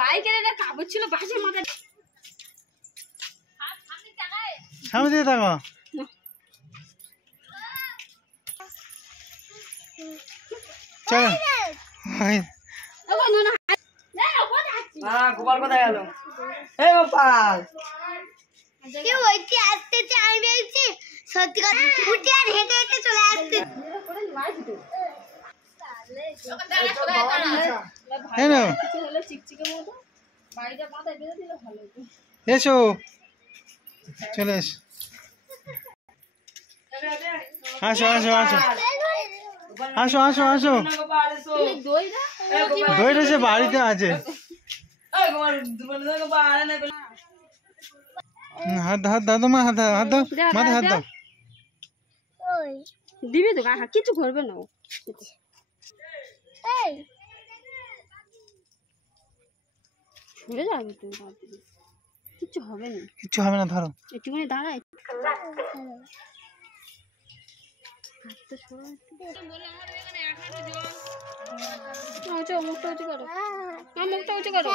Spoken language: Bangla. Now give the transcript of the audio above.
বাইকের একটা কাপড় ছিল বাসের মাথায় সামনে দিয়ে থাকো চলো গোপাল কোথায় গেল? এই গোপাল সত্যি কথা উঠে আর হেঁটে হেঁটে চলে আসছে। এসো চলে এসো আসো আসো আসো আসো আসো আসো দইটা সে বাড়িতে আছে হাত হাত দাও তোমার হাত হাত দাও মাথায় হাত দাও দিবি তো কিছু করবে না সরে যাবে তুমি কিচ্ছু হবে না কিচ্ছু হবে না ধরো একটুখানি দাঁড়ায় মুখটা উঁচু করো মুখটা উঁচু করো